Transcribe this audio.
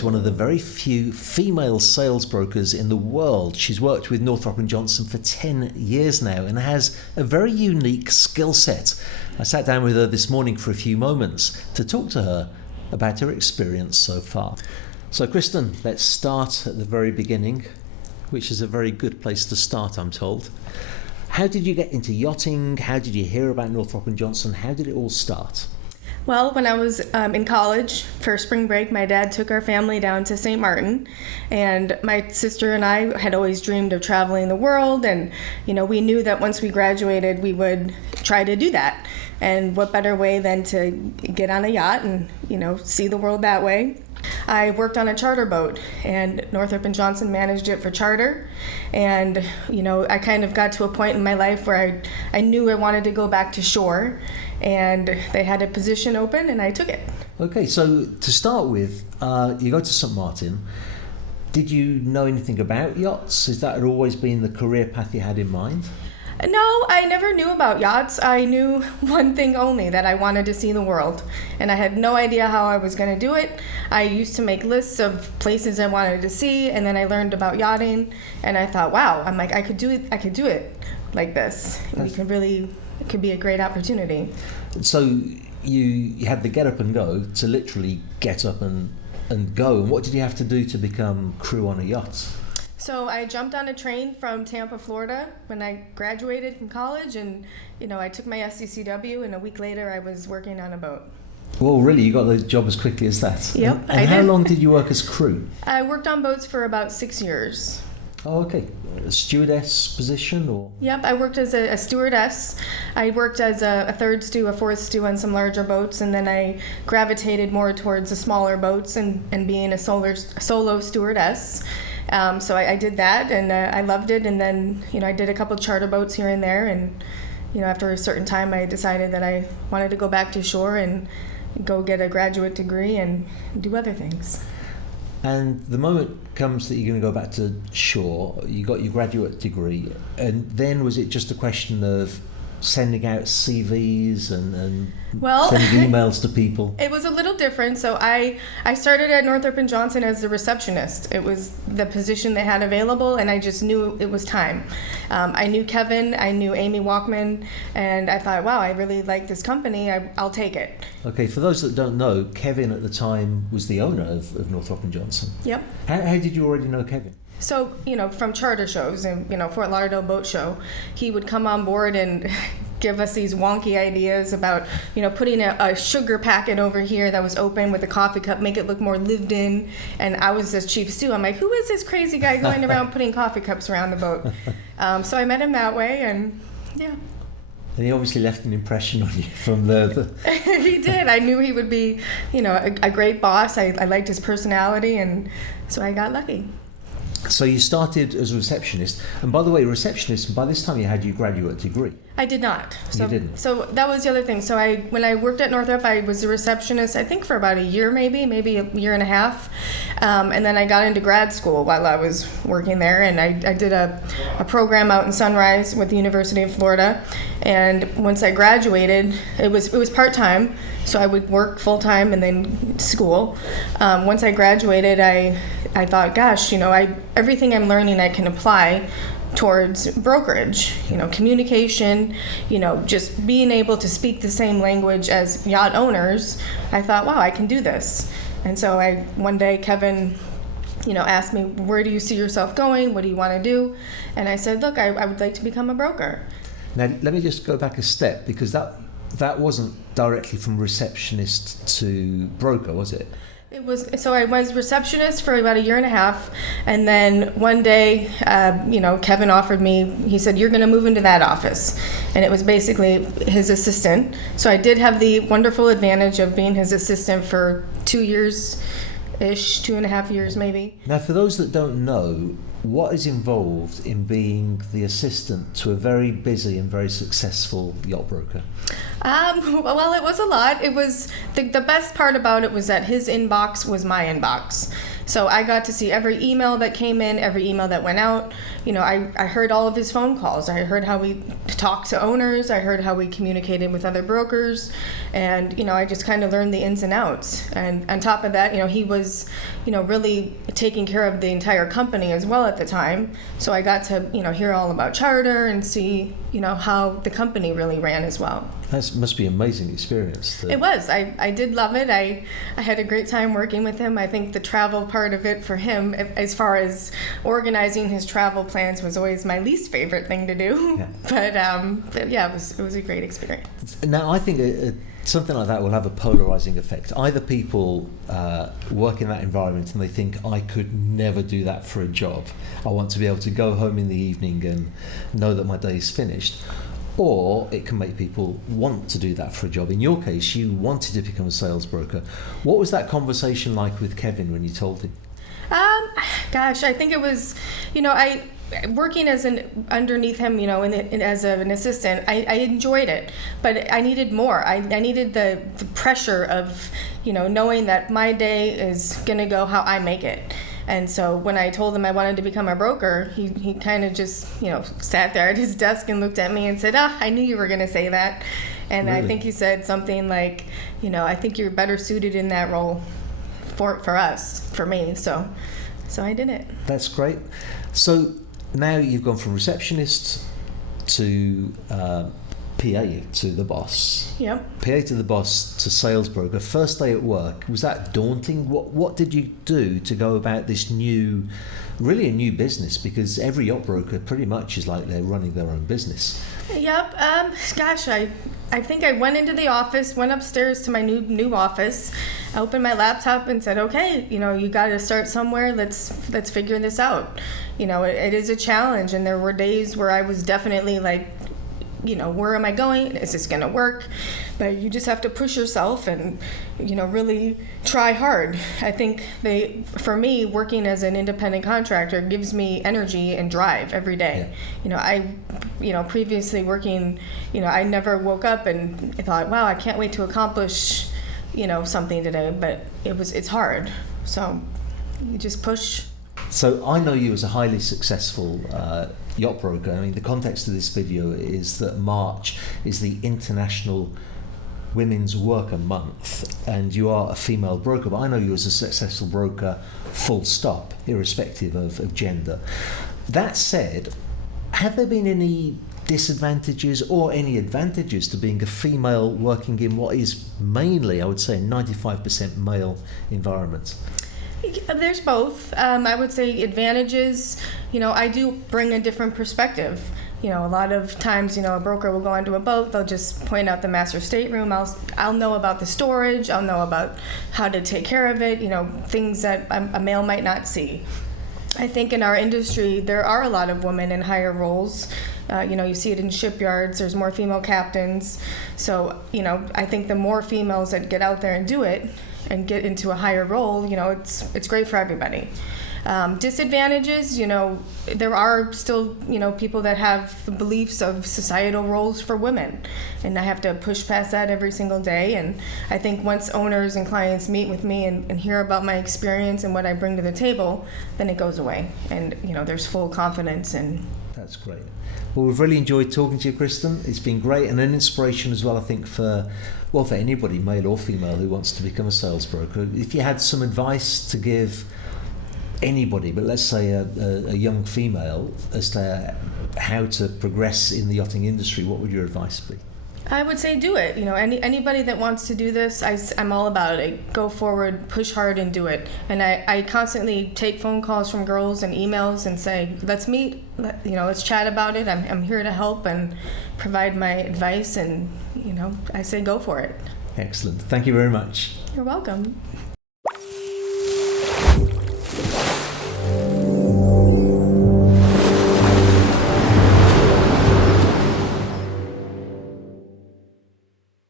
is one of the very few female sales brokers in the world. She's worked with Northrop Johnson for 10 years now and has a very unique skill set. I sat down with her this morning for a few moments to talk to her about her experience so far. So Kristen, let's start at the very beginning, which is a very good place to start, I'm told. How did you get into yachting? How did you hear about Northrop Johnson? How did it all start? Well, when I was in college for spring break, my dad took our family down to St. Martin, and my sister and I had always dreamed of traveling the world, and we knew that once we graduated we would try to do that. And what better way than to get on a yacht and see the world that way. I worked on a charter boat, and Northrop Johnson managed it for charter. And I kind of got to a point in my life where I knew I wanted to go back to shore, and they had a position open and I took it. Okay, so to start with, you go to St. Martin. Did you know anything about yachts? Has that always been the career path you had in mind? No, I never knew about yachts. I knew one thing only, that I wanted to see the world. And I had no idea how I was going to do it. I used to make lists of places I wanted to see, and then I learned about yachting, and I thought, wow, I could do it like this. It could be a great opportunity. So you had the get up and go to literally get up and go. And what did you have to do to become crew on a yacht? So I jumped on a train from Tampa, Florida when I graduated from college, and I took my SCCW, and a week later I was working on a boat. Well, really? You got the job as quickly as that? Yep, and how long did you work as crew? I worked on boats for about 6 years. Oh, okay. A stewardess position, or? Yep, I worked as a stewardess. I worked as a third stew, a fourth stew on some larger boats, and then I gravitated more towards the smaller boats and being a solo stewardess. So I did that, and I loved it. And then, I did a couple charter boats here and there. And, after a certain time, I decided that I wanted to go back to shore and go get a graduate degree and do other things. And the moment comes that you're going to go back to shore, you got your graduate degree, and then was it just a question of sending out CVs and sending emails to people? It was a little different. So I started at Northrop Johnson as the receptionist. It was the position they had available, and I just knew it was time. I knew Kevin, I knew Amy Walkman, and I thought, wow, I really like this company. I'll take it. Okay, for those that don't know, Kevin at the time was the owner of Northrop Johnson. Yep. How did you already know Kevin? So, from charter shows and, Fort Lauderdale Boat Show, he would come on board and give us these wonky ideas about, putting a sugar packet over here that was open with a coffee cup, make it look more lived in. And I was this chief stew. I'm like, who is this crazy guy going around putting coffee cups around the boat? So I met him that way, and yeah. And he obviously left an impression on you from the... He did. I knew he would be, a great boss. I liked his personality, and so I got lucky. So you started as a receptionist, and by the way, receptionist, by this time you had your graduate degree. I did not. You didn't? So that was the other thing. So when I worked at Northrop, I was a receptionist, I think for about a year maybe a year and a half. And then I got into grad school while I was working there, and I did a program out in Sunrise with the University of Florida. And once I graduated, it was part-time, so I would work full-time and then school. Once I graduated, I thought, gosh, everything I'm learning I can apply towards brokerage, communication, just being able to speak the same language as yacht owners. I thought, wow, I can do this. And so one day Kevin, asked me, where do you see yourself going? What do you want to do? And I said, look, I would like to become a broker. Now, let me just go back a step, because that wasn't directly from receptionist to broker, was it? It was. So I was receptionist for about a year and a half, and then one day, Kevin offered me. He said, "You're going to move into that office," and it was basically his assistant. So I did have the wonderful advantage of being his assistant for 2 years-ish, 2.5 years maybe. Now, for those that don't know, what is involved in being the assistant to a very busy and very successful yacht broker? Well, it was a lot. It was the best part about it was that his inbox was my inbox. So I got to see every email that came in, every email that went out. I heard all of his phone calls. I heard how we talked to owners. I heard how we communicated with other brokers. And, I just kind of learned the ins and outs. And on top of that, he was, really taking care of the entire company as well at the time. So I got to, hear all about charter and see, how the company really ran as well. That must be an amazing experience. It was. I did love it. I had a great time working with him. I think the travel part of it for him, as far as organizing his travel plans, was always my least favorite thing to do. Yeah. But yeah, it was a great experience. Now, I think something like that will have a polarizing effect. Either people work in that environment and they think, I could never do that for a job. I want to be able to go home in the evening and know that my day is finished. Or it can make people want to do that for a job. In your case, you wanted to become a sales broker. What was that conversation like with Kevin when you told him? Gosh, I think it was, working underneath him, as an assistant, I enjoyed it, but I needed more. I needed the pressure of, knowing that my day is going to go how I make it. And so when I told him I wanted to become a broker, he kind of just, sat there at his desk and looked at me and said, I knew you were going to say that. And really? I think he said something like, I think you're better suited in that role for me. So I did it. That's great. So now you've gone from receptionist to PA to the boss. Yep. PA to the boss to sales broker. First day at work, was that daunting? What did you do to go about this really a new business? Because every yacht broker pretty much is like they're running their own business. Yep. Gosh, I think I went into the office, went upstairs to my new office, opened my laptop and said, okay, you got to start somewhere. Let's figure this out. It is a challenge, and there were days where I was definitely like, where am I going? Is this going to work? But you just have to push yourself and, really try hard. I think for me, working as an independent contractor gives me energy and drive every day. Yeah. Previously working, I never woke up and thought, wow, I can't wait to accomplish, something today. But it's hard. So you just push. So I know you as a highly successful yacht broker. I mean, the context of this video is that March is the International Women's Worker Month, and you are a female broker, but I know you as a successful broker, full stop, irrespective of gender. That said, have there been any disadvantages or any advantages to being a female working in what is mainly, I would say, 95% male environment? There's both. I would say advantages, I do bring a different perspective. A lot of times, a broker will go onto a boat, they'll just point out the master stateroom. I'll know about the storage, I'll know about how to take care of it, things that a male might not see. I think in our industry, there are a lot of women in higher roles. You see it in shipyards, there's more female captains. So, I think the more females that get out there and do it, and get into a higher role, it's great for everybody. Disadvantages, there are still, people that have the beliefs of societal roles for women, and I have to push past that every single day. And I think once owners and clients meet with me and hear about my experience and what I bring to the table, then it goes away, and there's full confidence. And that's great. Well, we've really enjoyed talking to you, Kristen. It's been great and an inspiration as well, I think, for anybody, male or female, who wants to become a sales broker. If you had some advice to give anybody, but let's say a young female, as to how to progress in the yachting industry, what would your advice be? I would say do it. Anybody that wants to do this, I'm all about it. Go forward, push hard, and do it. And I constantly take phone calls from girls and emails and say, let's meet, let's chat about it. I'm here to help and provide my advice, and I say go for it. Excellent. Thank you very much. You're welcome.